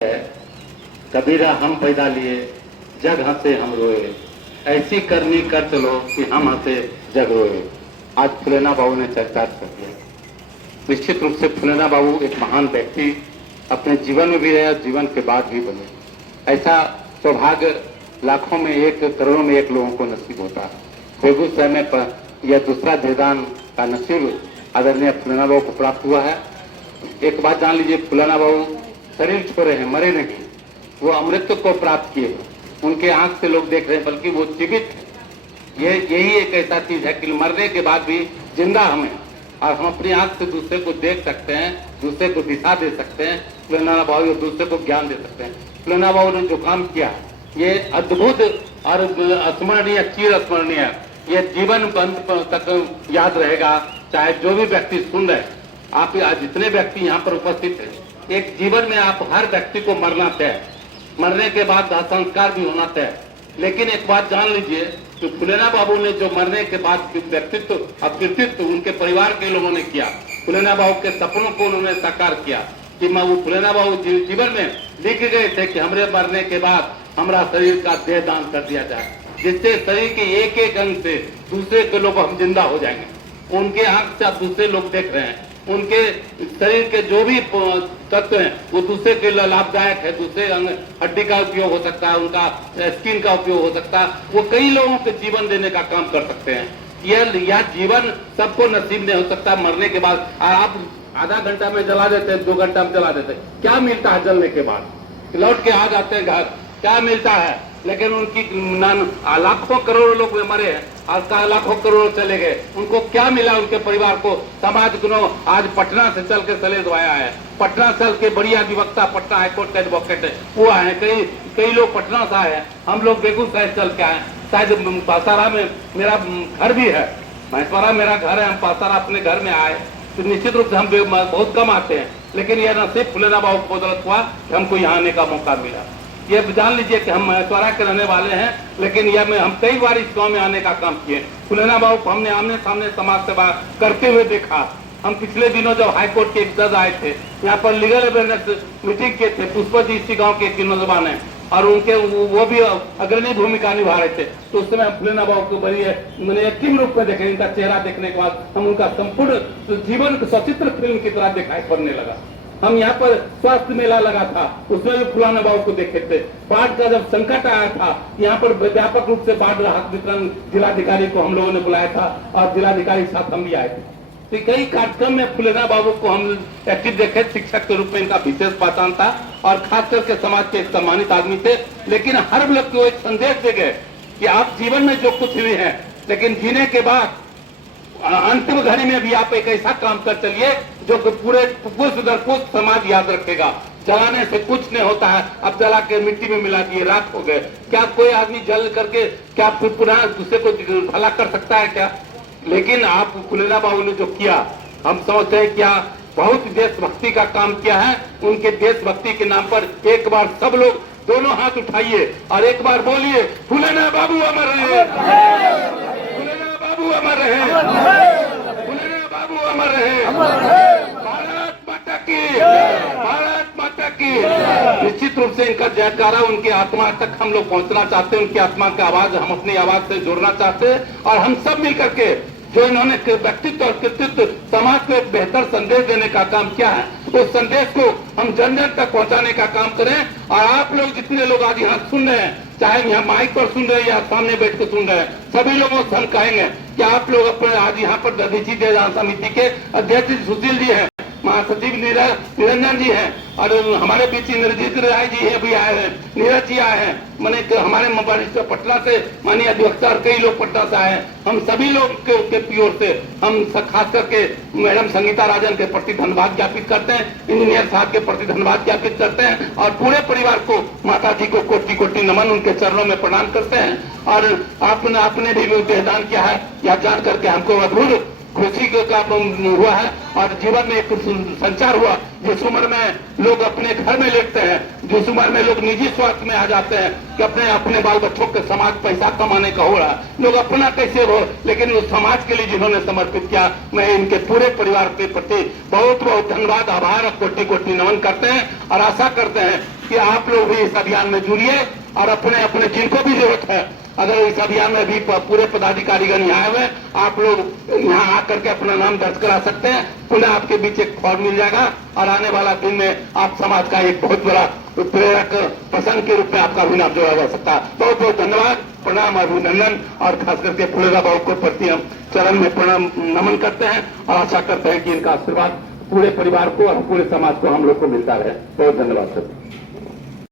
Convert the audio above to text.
कबीरा हम पैदा लिए जग हंसे हम रोए, ऐसी करनी कर चलो कि हम हंसे जग रोए। आज फुलेना बाबू ने चरितार्थ कर दिया। निश्चित रूप से फुलेना बाबू एक महान व्यक्ति अपने जीवन में भी रहे, जीवन के बाद भी बने। ऐसा सौभाग्य लाखों में एक, करोड़ों में एक लोगों को नसीब होता है। बेगूसराय में यह दूसरा देदान का नसीब आदरणीय फुलेना बाबू को प्राप्त हुआ है। एक बात जान लीजिए, फुलेना बाबू शरीर छोड़े हैं, मरे नहीं, वो अमृत को प्राप्त किए। उनके आंख से लोग देख रहे हैं, बल्कि वो जीवित है। यही एक ऐसा चीज है कि मरने के बाद भी जिंदा हमें, और हम अपनी आंख से दूसरे को देख सकते हैं, दूसरे को दिशा दे सकते हैं। फुलेना बाबू दूसरे को ज्ञान दे सकते हैं। फुलेना बाबू ने जो काम किया ये अद्भुत और अस्मरणीय, चिर स्मरणीय, ये जीवन अंत तक याद रहेगा। चाहे जो भी व्यक्ति सुन रहे, आप जितने व्यक्ति यहाँ पर उपस्थित हैं, एक जीवन में आप हर व्यक्ति को मरना तय, मरने के बाद संस्कार भी होना तय। लेकिन एक बात जान लीजिए कि फुलेना बाबू ने जो मरने के बाद व्यक्तित्व और कृतित्व उनके परिवार के लोगों ने किया, फुलेना बाबू के सपनों को उन्होंने साकार किया। कि वो फुलेना बाबू जीवन में लिख गए थे कि हमारे मरने के बाद हमारा शरीर का देह दान कर दिया जाए, जिससे शरीर के एक एक अंग से दूसरे के लोग हम जिंदा हो जाएंगे। उनके आंख से आप दूसरे लोग देख रहे हैं, उनके शरीर के जो भी तत्व हैं वो दूसरे के लिए लाभदायक है। दूसरे अंग, हड्डी का उपयोग हो सकता है, उनका स्किन का उपयोग हो सकता है, वो कई लोगों के जीवन देने का काम कर सकते हैं। यह जीवन सबको नसीब नहीं हो सकता मरने के बाद। आप आधा घंटा में जला देते हैं, 2 घंटा में जला देते हैं, क्या मिलता है जलने के बाद? लौट के आ जाते हैं घर, क्या मिलता है? लेकिन उनकी लाखों करोड़ों लोग मरे हैं और लाखों करोड़ों चले गए, उनको क्या मिला? उनके परिवार को समाज को आज पटना से चल के सलेद आया है। पटना चल के बड़ी अधिवक्ता, पटना हाईकोर्ट के एडवोकेट है, वो आए हैं। कई लोग पटना से आए हैं, हम लोग बेगूसराय चल के आए। शायद पासारा में मेरा घर भी है, महेश्वरा मेरा घर है, हम पासारा अपने घर में आए। तो निश्चित रूप से हम बहुत कम आते हैं, लेकिन यह नसीब फुलेना बाबू को बदौलत हुआ कि हमको यहाँ आने का मौका मिला। ये जान लीजिए कि हम महेश्वरा के रहने वाले हैं, लेकिन यह हम कई बार इस गांव में आने का काम किए। फुलेना बाबू को हमने आमने सामने समाज सेवा करते हुए देखा। हम पिछले दिनों जब हाईकोर्ट के एक जज आए थे, यहाँ पर लीगल अवेयरनेस मीटिंग के थे, पुष्पा जी इसी गाँव के एक नौजवान है, और उनके वो भी अग्रणी भूमिका निभा रहे थे। तो उस समय फुलेना बाबू को बड़ी मैंने एक्टिव रूप में देखे। इनका चेहरा देखने के बाद हम उनका संपूर्ण जीवन सचित्र फिल्म की तरह दिखाई पड़ने लगा। हम यहाँ पर स्वास्थ्य मेला लगा था, उसमें भी फुलेना बाबू को देखे थे। बाढ़ का जब संकट आया था, यहाँ पर व्यापक रूप से बाढ़ राहत वितरण जिलाधिकारी को हम लोगों ने बुलाया था, और जिलाधिकारी के साथ हम भी आए थे। तो कई कार्यक्रम में फुलेना बाबू को हम एक्टिव देखे। शिक्षक के रूप में इनका विशेष पहचान था, और खास करके समाज के एक सम्मानित आदमी थे। लेकिन हर लोग को एक संदेश दे गए कि आप जीवन में जो कुछ भी है, लेकिन जीने के बाद अंतिम घड़ी में भी आप एक ऐसा काम कर चलिए जो पूरे पुष्प दर पुष्प समाज याद रखेगा। जलाने से कुछ नहीं होता है। अब जला के मिट्टी में मिला दिए, राख हो गए। क्या कोई आदमी जल करके क्या पुनः दूसरे को भला कर सकता है क्या? लेकिन आप फुलेना बाबू ने जो किया, हम समझते हैं क्या बहुत देशभक्ति का काम किया है। उनके देशभक्ति के नाम पर एक बार सब लोग दोनों हाथ उठाइए और एक बार बोलिए, फुलेना बाबू अमर रहे, फुलेना बाबू अमर रहे, फुलेना बाबू अमर रहे, भारत माता की, भारत माता की। निश्चित रूप से इनका जयकारा उनकी आत्मा तक हम लोग पहुंचना चाहते हैं। उनकी आत्मा की आवाज हम अपनी आवाज से जोड़ना चाहते हैं, और हम सब मिलकर के जो इन्होंने व्यक्तित्व और कृतित्व समाज को एक बेहतर संदेश देने का काम किया है, उस संदेश को हम जन जन तक पहुंचाने का काम करें। और आप लोग जितने लोग आज यहाँ सुन रहे हैं, चाहे यहाँ माइक पर सुन रहे हैं या सामने बैठ कर सुन रहे हैं, सभी लोगों से हम कहेंगे कि आप लोग अपने आज यहाँ पर दधीची देदान समिति के अध्यक्ष सुशील जी हैं, महासचिव निरंजन जी हैं, और हमारे बीच इंद्रजीत राय जी अभी आए हैं, नीरज जी आए हैं, मैंने हमारे पटना से माननीय अधिवक्ता और कई लोग पटना से आए हैं। हम सभी लोग के ओर से हम खास करके मैडम संगीता राजन के प्रति धन्यवाद ज्ञापित करते हैं, इंजीनियर साहब के प्रति धन्यवाद ज्ञापित करते हैं, और पूरे परिवार को, माता जी को कोटि कोटि नमन, उनके चरणों में प्रणाम करते हैं। और आपने भी देहदान किया है, यह जान करके हमको अद्भुत खुशी का हुआ है, और जीवन में एक संचार हुआ। जिस उम्र में लोग अपने घर में लेटते हैं, जिस उम्र में लोग निजी स्वार्थ में आ जाते हैं कि अपने अपने बाल बच्चों के समाज पैसा कमाने का हो रहा है, लोग अपना कैसे हो, लेकिन उस समाज के लिए जिन्होंने समर्पित किया, मैं इनके पूरे परिवार के प्रति बहुत बहुत धन्यवाद, आभार और कोटि कोटि नमन करते हैं। और आशा करते हैं कि आप लोग भी इस अभियान में जुड़िए और अपने अपने जिनको भी जरूरत है, अगर इस अभियान में भी पूरे पदाधिकारीगण यहाँ आए हुए, आप लोग यहाँ आकर के अपना नाम दर्ज करा सकते हैं। पुनः आपके बीच एक फॉर्म मिल जाएगा और आने वाला दिन में आप समाज का एक बहुत बड़ा प्रेरक प्रसंग के रूप में आपका भी नाम जोड़ा जा सकता है। बहुत बहुत धन्यवाद, प्रणाम, अभिनंदन और खास करके फुलेना बाबू को प्रति हम चरण में प्रणाम नमन करते हैं और आशा करते हैं कि इनका आशीर्वाद पूरे परिवार को और पूरे समाज को हम लोग को मिलता रहे। बहुत धन्यवाद सर।